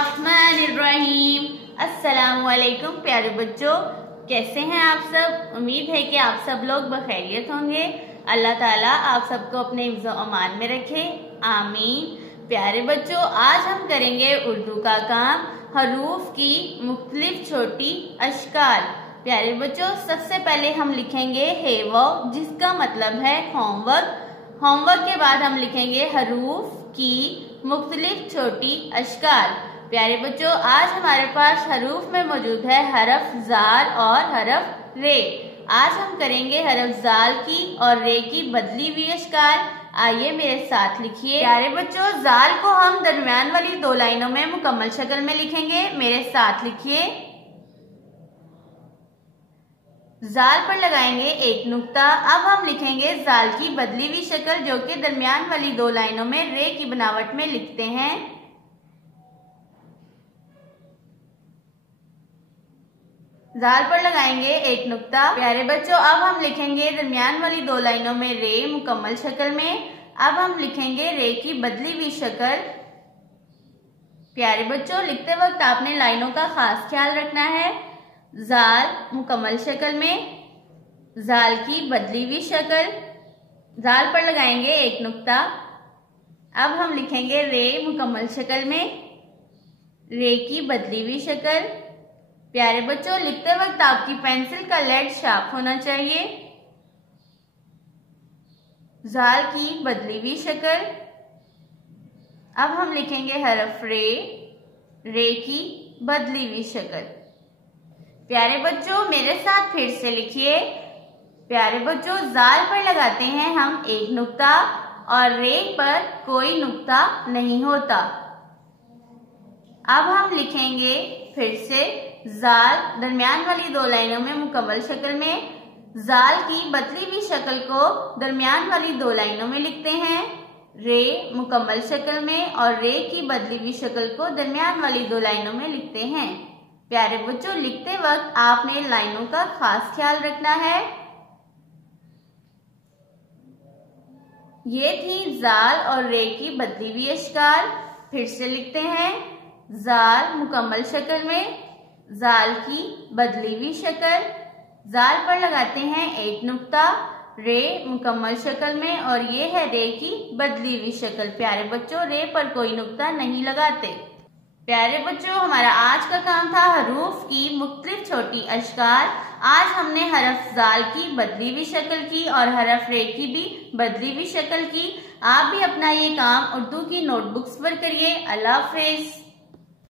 बिस्मिल्लाहिर्रहमानिर्रहीम। अस्सलामुअलैकुम प्यारे बच्चों, कैसे हैं आप सब। उम्मीद है कि आप सब लोग बखैरियत होंगे। अल्लाह ताला आप सबको अपने हिफ्ज़ व अमान में रखे, आमीन। प्यारे बच्चों, आज हम करेंगे उर्दू का काम, हरूफ की मुख्तलिफ छोटी अशकाल। प्यारे बच्चों, सबसे पहले हम लिखेंगे हेवो, जिसका मतलब है होमवर्क। होमवर्क के बाद हम लिखेंगे हरूफ की मुख्तलिफ छोटी अशकाल। प्यारे बच्चों, आज हमारे पास हरूफ में मौजूद है हरफ ज़ाल और हरफ रे। आज हम करेंगे हरफ ज़ाल की और रे की बदली हुई अशकाल। आइए मेरे साथ लिखिए। प्यारे बच्चों, ज़ाल को हम दरमियान वाली दो लाइनों में मुकम्मल शक्ल में लिखेंगे। मेरे साथ लिखिए। ज़ाल पर लगाएंगे एक नुक्ता। अब हम लिखेंगे ज़ाल की बदली हुई शक्ल, जो कि दरमियान वाली दो लाइनों में रे की बनावट में लिखते हैं। ज़ाल पर लगाएंगे एक नुक्ता। प्यारे बच्चों, अब हम लिखेंगे दरमियान वाली दो लाइनों में रे मुकम्मल शक्ल में। अब हम लिखेंगे रे की बदली हुई शक्ल। प्यारे बच्चों, लिखते वक्त आपने लाइनों का खास ख्याल रखना है। ज़ाल मुकम्मल शक्ल में, ज़ाल की बदली हुई शक्ल। ज़ाल पर लगाएंगे एक नुक्ता। अब हम लिखेंगे रे मुकम्मल शक्ल में, रे की बदली हुई शक्ल। प्यारे बच्चों, लिखते वक्त आपकी पेंसिल का लेड शार्प होना चाहिए। ज़ाल की बदली हुई शक्ल। अब हम लिखेंगे हरफ रे, रे की बदली हुई शक्ल। प्यारे बच्चों, मेरे साथ फिर से लिखिए। प्यारे बच्चों, ज़ाल पर लगाते हैं हम एक नुक्ता और रे पर कोई नुक्ता नहीं होता। अब हम लिखेंगे फिर से ज़ाल दरमियान वाली दो लाइनों में मुकम्मल शक्ल में। ज़ाल की बदली हुई शक्ल को दरमियान वाली दो लाइनों में लिखते हैं रे मुकम्मल शक्ल में, और रे की बदली हुई शक्ल को दरमियान वाली दो लाइनों में लिखते हैं। प्यारे बच्चों, लिखते वक्त आपने लाइनों का खास ख्याल रखना है। ये थी ज़ाल और रे की बदली हुई अशकाल। फिर से लिखते हैं। ज़ाल मुकम्मल शक्ल में, ज़ाल की बदली हुई शक्ल। ज़ाल पर लगाते हैं एक नुक्ता, रे मुकम्मल शक्ल में, और ये है रे की बदली हुई शक्ल। प्यारे बच्चों, रे पर कोई नुक्ता नहीं लगाते। प्यारे बच्चों, हमारा आज का काम था हरूफ की मुख्तलिफ छोटी अशकाल। आज हमने हरफ ज़ाल की बदली हुई शक्ल की और हरफ रे की भी बदली हुई शक्ल की। आप भी अपना ये काम उर्दू की नोटबुक्स पर करिए। अल्लाह हाफिज।